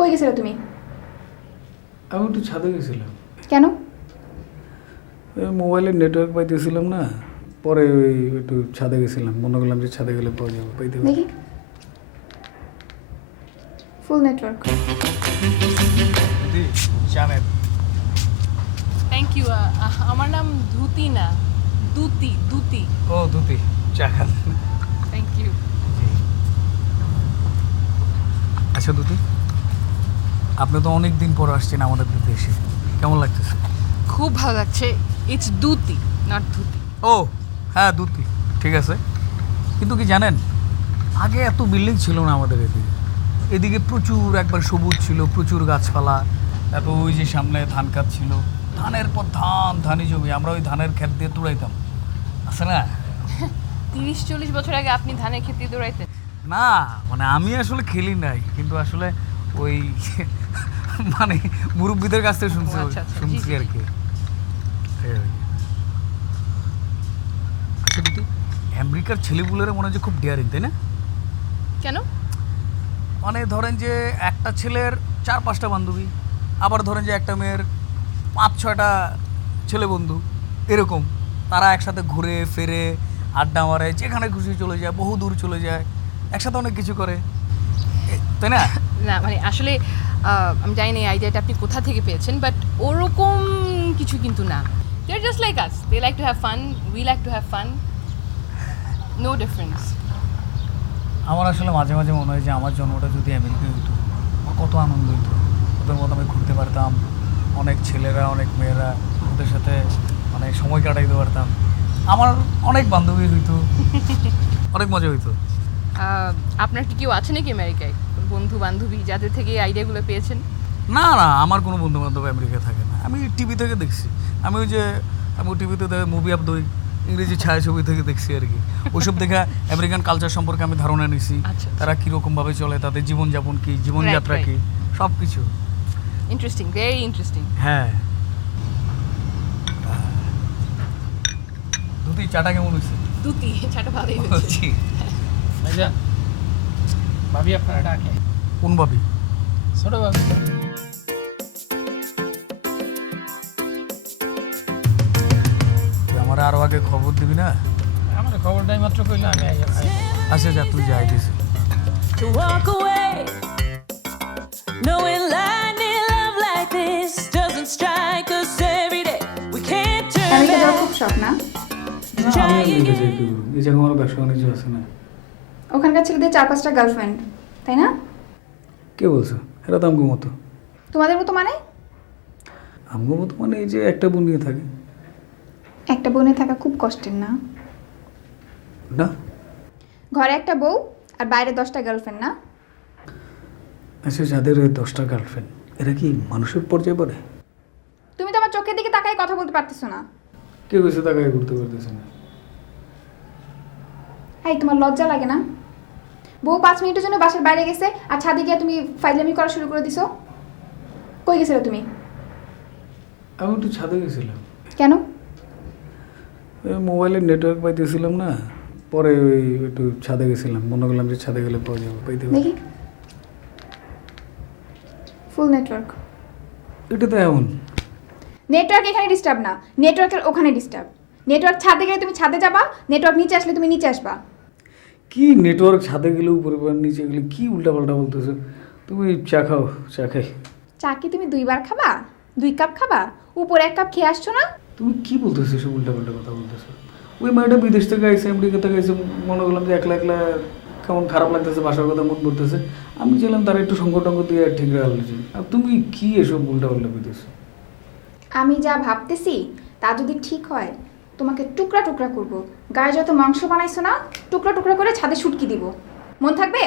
কই গেছিলে তুমি? আমি একটু ছাদে গেছিলাম। কেন? মোবাইলের নেটওয়ার্ক পাইতেছিলাম না, পরে ওই একটু ছাদে গেছিলাম, মনে করলাম যে ছাদে গেলে পাওয়া যাবে, পাইতে পারি। দেখি ফুল নেটওয়ার্ক। জানেন, থ্যাংক ইউ। আমার নাম ধুতি না, দুতি। দুতি। ও দুতি, চা খান। Thank you. আচ্ছা দুতি, আপনি তো অনেক দিন পর আসছেন আমাদের দেশে, কেমন লাগতেছে? খুব ভালো লাগছে। ইটস দুতি, নট ধুতি। ও হ্যাঁ দুতি, ঠিক আছে। কিন্তু কি জানেন, আগে এত বিল্ডিং ছিল না আমাদের এদিকে। এদিকে প্রচুর একবার সবুজ ছিল, প্রচুর গাছপালা। তারপর ওই যে সামনে ধান ক্ষেত ছিল, ধানের পর ধান, ধানি জমি, আমরা ওই ধানের ক্ষেত দিয়ে তুড়াইতাম, আছে না? 30-40 বছর আগে আপনি ধানের খেতে দৌড়াইতেন? না মানে আমি আসলে খেলি নাই, কিন্তু আসলে ওই মানে মুরব্বীদের কাছ থেকে শুনছি, ও, আচ্ছা, আচ্ছা, শুনছি জি, জি, আর কি। আচ্ছা দিদি, আমেরিকার ছেলেগুলোরা মনে হয় যে খুব ডেয়ারিং, তাই না? কেন? মানে ধরেন যে একটা ছেলের 4-5টা বান্ধবী, আবার ধরেন যে একটা মেয়ের 5-6টা ছেলে বন্ধু, এরকম। তারা একসাথে ঘুরে ফেরে আড্ডা মারে, যেখানে খুশি চলে যায়, বহু দূর চলে যায়, একসাথে অনেক কিছু করে, তাই না? না মানে আসলে আমি জানি না এই আইডিয়াটা আপনি কোথা থেকে পেয়েছেন, বাট ওরকম কিছু কিন্তু না। They are just like us, they like to have fun, we like to have fun, no difference. আমার আসলে মাঝে মাঝে মনে হয় যে আমার জন্মটা যদি আমেরিকায় হতো, আমার কত আনন্দ হতো। ওদের মতো আমি ঘুরতে পারতাম, অনেক ছেলেরা অনেক মেয়েরা, ওদের সাথে মানে সময় কাটাইতে পারতাম, আমার অনেক বান্ধবী হইতো, অনেক মজা হইতো। আপনার কি কেউ আছে নাকি আমেরিকায়, বন্ধু বান্ধবী যাদের থেকে এই আইডিয়াগুলো পেয়েছেন? না না, আমার কোনো বন্ধু বান্ধব আমেরিকায় থাকে না, আমি টিভি থেকে দেখছি। আমি ওই যে আমি টিভিতে মুভি অফ দই ইংরেজি ছায়াছবি থেকে দেখছি আর কি। ওইসব দেখে আমেরিকান কালচার সম্পর্কে আমি ধারণা নিছি, আচ্ছা। তারা কীরকমভাবে চলে, তাদের জীবনযাপন কী, জীবনযাত্রা Right, কী, সব কিছু। Interesting, very interesting. হ্যাঁ। দুটি চাটা কেমন হয়েছে? দুতি চাটা ভালোই হয়েছে। ভাইজান, ভাবি আপনারা ডাকে। কোন ভাবি? ছোট ভাবি। তুই আমার আরো আগে খবর দিবি না? আমার খবরটাই মাত্র কইলে আমি আচ্ছা যা, তুই যাই দিছি। To walk away, knowing lightning love like this doesn't strike us every day. We can't turn America যাওয়ার back. খুব শখ না? আমি আমেরিকা যাই কি করবো, এই জায়গায় আমার ব্যবসা বাণিজ্য আছে না। ওখানকার ছেলেদের 4-5টা গার্লফ্রেন্ড, তাই না? কে বলছো? এরা তো আমগো মতো। তোমাদের মতো মানে? আমগো মতো মানে এই যে একটা বোন নিয়ে থাকে। একটা বোনে থাকা খুব কষ্টের না? না ঘরে একটা বউ আর বাইরে 10টা গার্লফ্রেন্ড, না? আচ্ছা, যাদের 10টা গার্লফ্রেন্ড, এরা কি মানুষের পর্যায়ে পড়ে? তুমি তো আমার চোখের দিকে তাকাই কথা বলতে পারতেছো না। কে বসে তাকায় ঘুরতে পারতেছে না? এই তোমার লজ্জা লাগে না? বউ 5 মিনিটের জন্য বাসার বাইরে গেছে আর ছাদে গিয়ে তুমি ফাইজলামি করা শুরু করে দিছো। কই গেছিলে তুমি? আমি একটু ছাদে গেছিলাম। কেন? মোবাইলের নেটওয়ার্ক পাইতেছিলাম না, পরে ওই একটু ছাদে গেছিলাম, মনে করলাম যে ছাদে গেলে পাওয়া যাবে, পাইতে পারি। দেখি ফুল নেটওয়ার্ক। এটা তো এমন। নেটওয়ার্ক এখানে ডিস্টার্ব না, নেটওয়ার্কের ওখানে ডিস্টার্ব। নেটওয়ার্ক ছাদে গেলে তুমি ছাদে যাবা, নেটওয়ার্ক নিচে আসলে তুমি নিচে আসবা। কি নেটওয়ার্ক ছাদে গেলে উপরে পর নিচে গেলে কি উল্টাপাল্টা বলতেছো তুমি? চা খাও, চা খাই। চা কি তুমি 2 বার খাবা? 2 কাপ খাবা? উপরে 1 কাপ খেয়ে আসছো না? তুমি কি বলতেছো, সব উল্টাপাল্টা কথা বলতেছো? ওই মেয়েটা বিদেশ থেকে আইসে, আমেরিকা থেকে আইসে, মনে করলাম যে একলা একলা কেমন খারাপ লাগতেছে, বাসার কথা মন পড়তেছে, আমি চাইলাম তারা একটু সঙ্গ টঙ্গ দিয়ে ঠিক রাখলেছি। আর তুমি কি এসব উল্টাপাল্টা বলতেছো? আমি যা ভাবতেছি তা যদি ঠিক হয় তোমাকে টুকরা টুকরা করব, গায়ে যত মাংস বানাইছো না টুকরা টুকরা করে ছাদে শুটকি দিব। মন থাকবে?